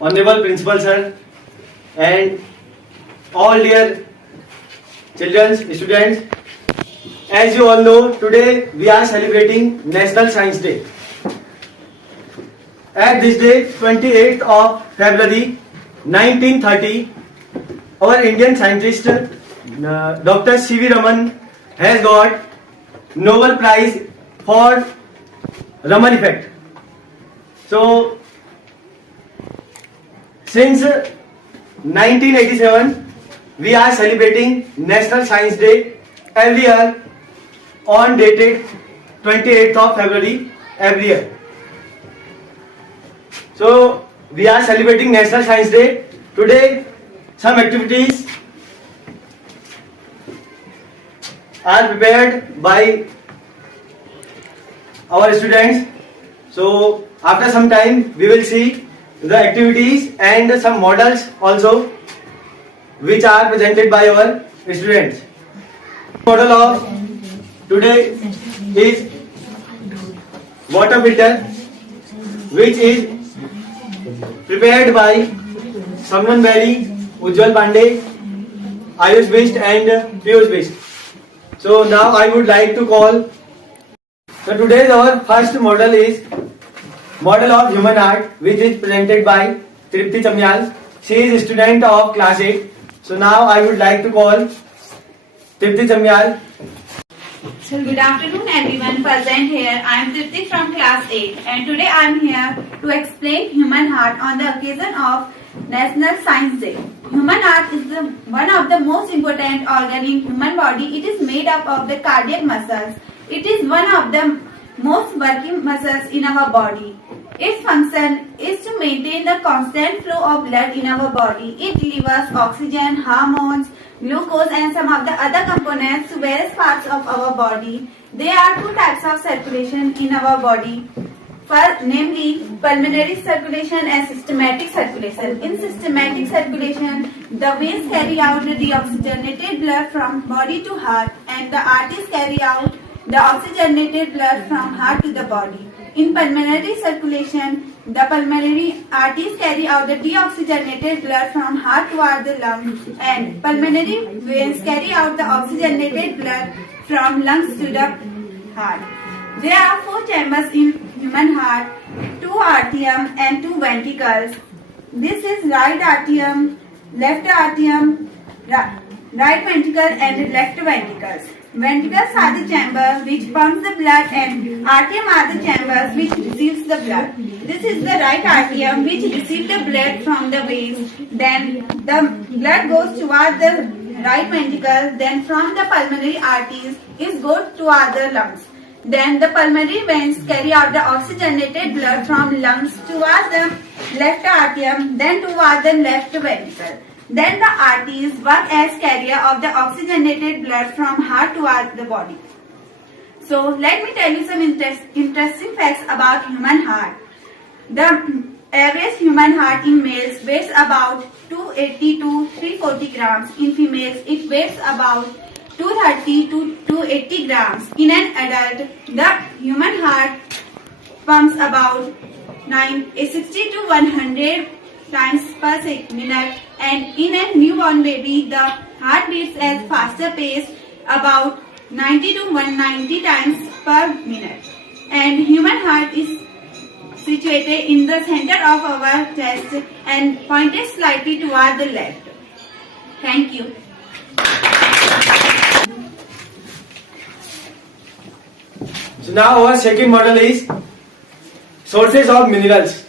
Honorable Principal Sir, and all dear children, students. As you all know, today we are celebrating National Science Day. At this day, 28th of February 1930, our Indian scientist Dr. C.V. Raman has got Nobel Prize for Raman effect. So, since 1987, we are celebrating National Science Day every year on dated 28th of February every year. So, we are celebrating National Science Day. Today, some activities are prepared by our students. So, after some time, we will see the activities and some models also, which are presented by our students. Model of today is water filter, which is prepared by Samnan Berry, Ujjwal Pandey, Ayush Bist and Piyush Bist. So now I would like to call. So today's our first model is model of human heart, which is presented by Tripti Chamyal. She is a student of class 8. So now I would like to call Tripti Chamyal. So good afternoon everyone present here. I am Tripti from class 8 and today I am here to explain human heart on the occasion of National Science Day. Human heart is one of the most important organ in human body. It is made up of the cardiac muscles. It is one of the most working muscles in our body. Its function is to maintain the constant flow of blood in our body. It delivers oxygen, hormones, glucose and some of the other components to various parts of our body. There are two types of circulation in our body. First, namely pulmonary circulation and systematic circulation. In systematic circulation, the veins carry out the deoxygenated blood from body to heart and the arteries carry out the oxygenated blood from heart to the body. In pulmonary circulation, the pulmonary arteries carry out the deoxygenated blood from heart toward the lungs and pulmonary veins carry out the oxygenated blood from lungs to the heart. There are 4 chambers in human heart, 2 atrium and 2 ventricles. This is right atrium, left ventricle and left ventricles. Ventricles are the chamber which pumps the blood and atrium are the chambers which receives the blood. This is the right atrium which receives the blood from the veins. Then the blood goes toward the right ventricle. Then from the pulmonary arteries it goes toward the lungs. Then the pulmonary veins carry out the oxygenated blood from lungs toward the left atrium, then toward the left ventricle. Then the arteries work as carrier of the oxygenated blood from heart toward the body. So let me tell you some interesting facts about human heart. The average human heart in males weighs about 280 to 340 grams. In females, it weighs about 230 to 280 grams. In an adult, the human heart pumps about 60 to 100 times per minute, and in a newborn baby, the heart beats at faster pace, about 90 to 190 times per minute. And human heart is situated in the center of our chest and pointed slightly toward the left. Thank you. So now our second model is sources of minerals,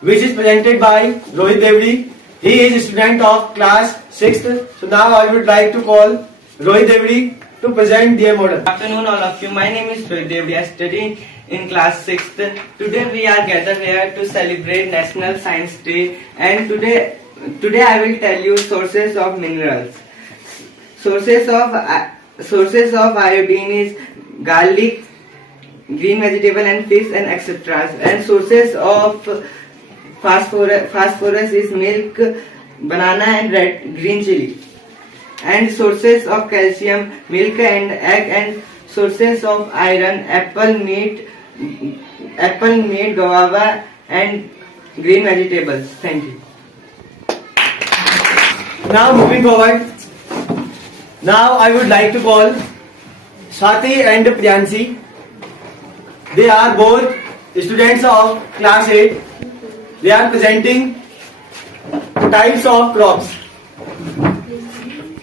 which is presented by Rohit Devdi. He is a student of class 6th. So now I would like to call Rohit Devdi to present their model. Good afternoon all of you. My name is Rohit Devdi. I study in class 6th. Today we are gathered here to celebrate National Science Day, and today I will tell you sources of minerals. Sources of iodine is garlic, green vegetable and fish and etc. And sources of phosphorus is milk, banana and green chili. And sources of calcium, milk and egg. And sources of iron, apple, meat, guava and green vegetables. Thank you. Now moving forward. Now I would like to call Swati and Priyansi. They are both students of class 8. They are presenting types of crops.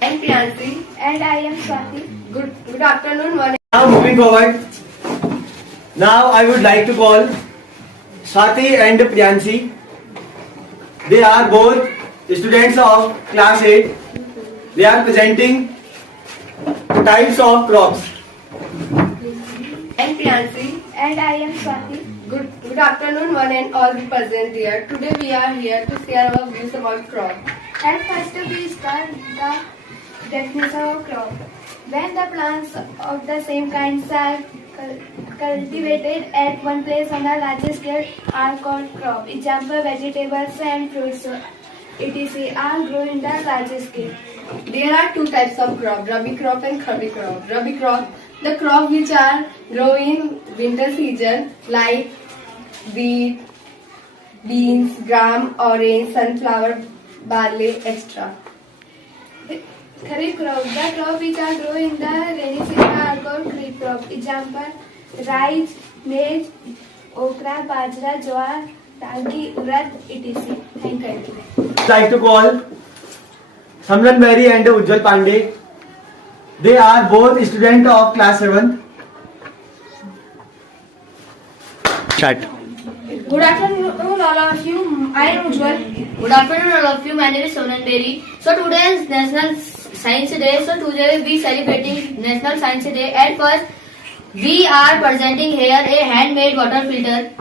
I am Priyansi and I am Swati. Good afternoon. Now moving forward. Now I would like to call Swati and Priyansi. They are both students of class 8. They are presenting types of crops. I am Priyansi and I am Swati. Good afternoon, one and all present here. Today we are here to share our views about crop. And first we start the definition of crop. When the plants of the same kinds are cultivated at one place on a larger scale are called crop. Example, vegetables and fruits, etc. are grown in the larger scale. There are two types of crop, Rabi crop and Kharif crop. Rabi crop, the crop which are grown in winter season like wheat, beans, gram, orange, sunflower, barley, etc. Kharif crop, the crop which are grown in the rainy season are called kharif crop. Example, rice, maize, okra, bajra, jowar, ragi, urad, etc. Thank you. I'd like to call Samran Mehri and Ujjwal Pandey. They are both students of class 7. Start. Good afternoon, all of you. I am Ujjwal. Good afternoon, all of you. My name is Sonan Berry. So today is National Science Day. So today we celebrating National Science Day. At first, we are presenting here a handmade water filter.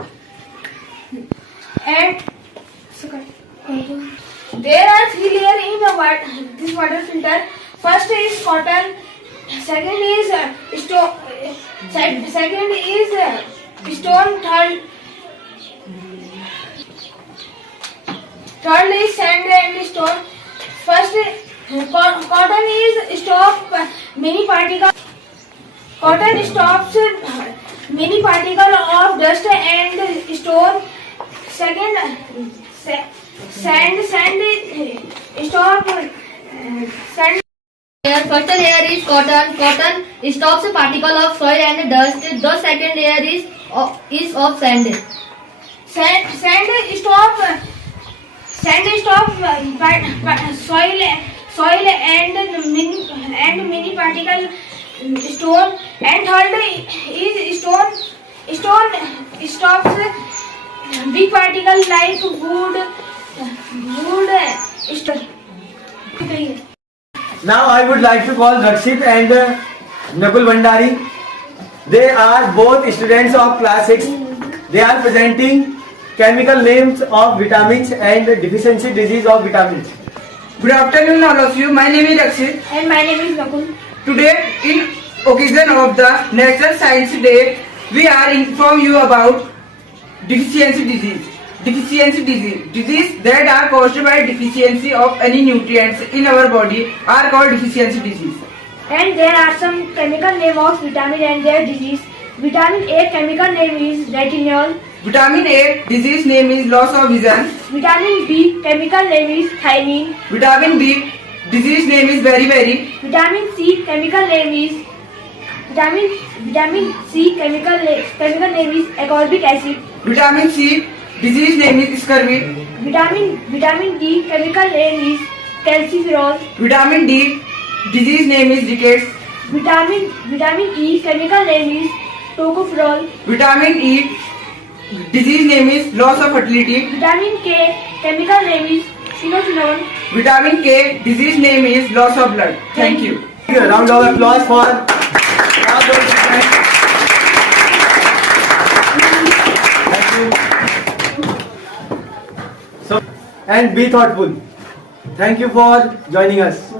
And there are three layers in this water filter. First is cotton. Second is stone. Second is stone. Third is sand and stone. First, cotton is stop many particle. Cotton stops many particle of dust and stone. Second, sand stop sand. First layer is cotton. Cotton stops a particle of soil and dust. The second layer is of sand. Sand stop soil and many particle stone. And third is stone. Stone stops big particle like wood. Now I would like to call Rakshit and Nakul Bhandari. They are both students of class 6. They are presenting chemical names of vitamins and deficiency disease of vitamins. Good afternoon, all of you. My name is Rakshit. And my name is Nakul. Today, in occasion of the National Science Day, we are inform you about deficiency disease. Deficiency disease that are caused by deficiency of any nutrients in our body are called deficiency disease. And there are some chemical name of vitamin and their disease. Vitamin A chemical name is retinol. Vitamin A disease name is loss of vision. Vitamin B chemical name is thiamine. Vitamin B disease name is beriberi. Vitamin C chemical name is vitamin C chemical name is ascorbic acid. Vitamin C disease name is scurvy. Vitamin D chemical name is calciferol. Vitamin D disease name is rickets. Vitamin E chemical name is tocopherol. Vitamin E disease name is loss of fertility. Vitamin K chemical name is phenoxyinone. Vitamin K disease name is loss of blood. Thank you. A round of applause for all those students. Thank you. So, and be thoughtful. Thank you for joining us.